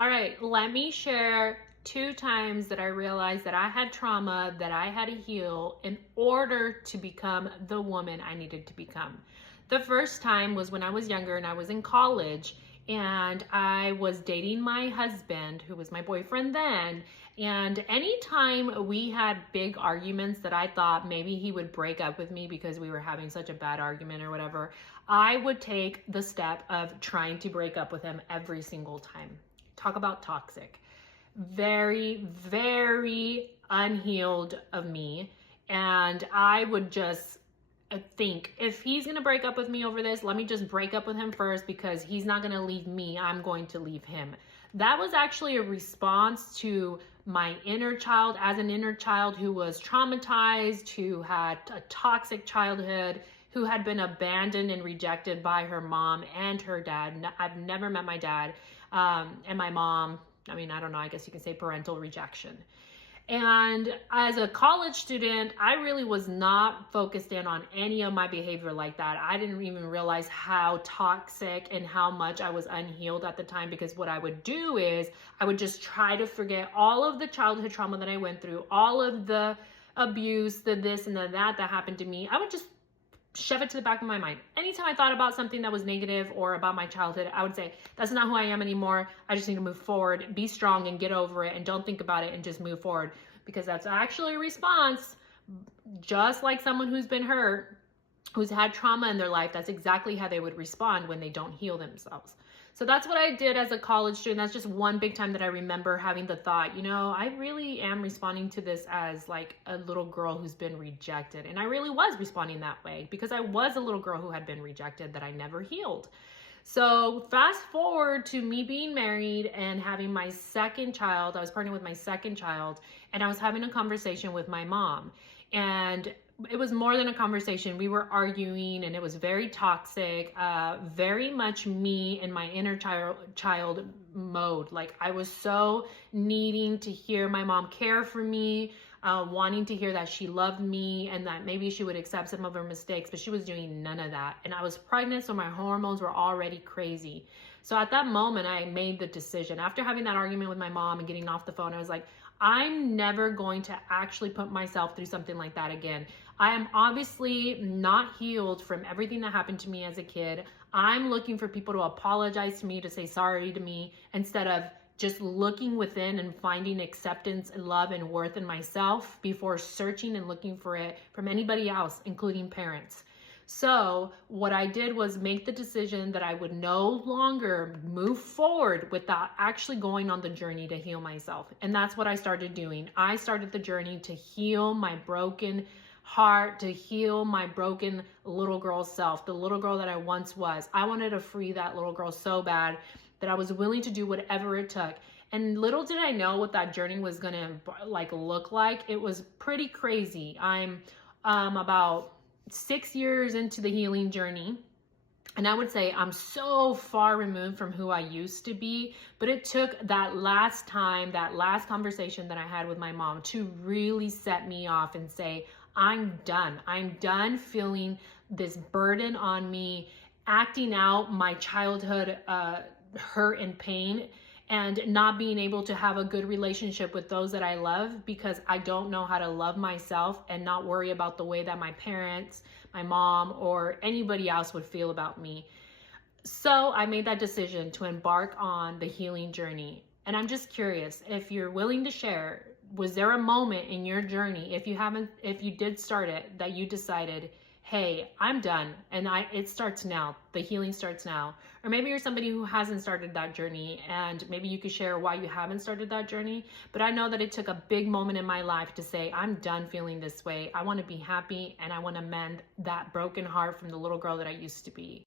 All right, let me share 2 times that I realized that I had trauma that I had to heal in order to become the woman I needed to become. The first time was when I was younger and I was in college and I was dating my husband, who was my boyfriend then. And anytime we had big arguments that I thought maybe he would break up with me because we were having such a bad argument or whatever, I would take the step of trying to break up with him every single time. Talk about toxic. Very, very unhealed of me. And I would just think, if he's going to break up with me over this, let me just break up with him first, because he's not going to leave me. I'm going to leave him. That was actually a response to my inner child, as an inner child who was traumatized, who had a toxic childhood, who had been abandoned and rejected by her mom and her dad. I've never met my dad, and my mom. I mean, I don't know, I guess you can say parental rejection. And as a college student, I really was not focused in on any of my behavior like that. I didn't even realize how toxic and how much I was unhealed at the time, because what I would do is I would just try to forget all of the childhood trauma that I went through, all of the abuse, the this and the that happened to me. I would just shove it to the back of my mind. Anytime I thought about something that was negative or about my childhood, I would say, that's not who I am anymore. I just need to move forward, be strong and get over it, and don't think about it and just move forward. Because that's actually a response, just like someone who's been hurt, who's had trauma in their life. That's exactly how they would respond when they don't heal themselves. So that's what I did as a college student. That's just one big time that I remember having the thought, I really am responding to this as like a little girl who's been rejected. And I really was responding that way because I was a little girl who had been rejected that I never healed. So fast forward to me being married and having my second child. I was pregnant with my second child, and I was having a conversation with my mom. And it was more than a conversation. We were arguing, and it was very toxic, very much me in my inner child mode. Like, I was so needing to hear my mom care for me, wanting to hear that she loved me and that maybe she would accept some of her mistakes, but she was doing none of that. And I was pregnant, so my hormones were already crazy. So at that moment, I made the decision. After having that argument with my mom and getting off the phone, I was like, I'm never going to actually put myself through something like that again. I am obviously not healed from everything that happened to me as a kid. I'm looking for people to apologize to me, to say sorry to me, instead of just looking within and finding acceptance and love and worth in myself before searching and looking for it from anybody else, including parents. So what I did was make the decision that I would no longer move forward without actually going on the journey to heal myself. And that's what I started doing. I started the journey to heal my broken heart, to heal my broken little girl self, the little girl that I once was. I wanted to free that little girl so bad that I was willing to do whatever it took. And little did I know what that journey was gonna look like. It was pretty crazy. I'm about 6 years into the healing journey. And I would say I'm so far removed from who I used to be, but it took that last time, that last conversation that I had with my mom to really set me off and say, I'm done. I'm done feeling this burden on me, acting out my childhood hurt and pain, and not being able to have a good relationship with those that I love because I don't know how to love myself and not worry about the way that my parents, my mom, or anybody else would feel about me. So I made that decision to embark on the healing journey. And I'm just curious, if you're willing to share, was there a moment in your journey, if you did start it, that you decided, hey, I'm done, and it starts now. The healing starts now. Or maybe you're somebody who hasn't started that journey, and maybe you could share why you haven't started that journey. But I know that it took a big moment in my life to say, I'm done feeling this way. I want to be happy, and I want to mend that broken heart from the little girl that I used to be.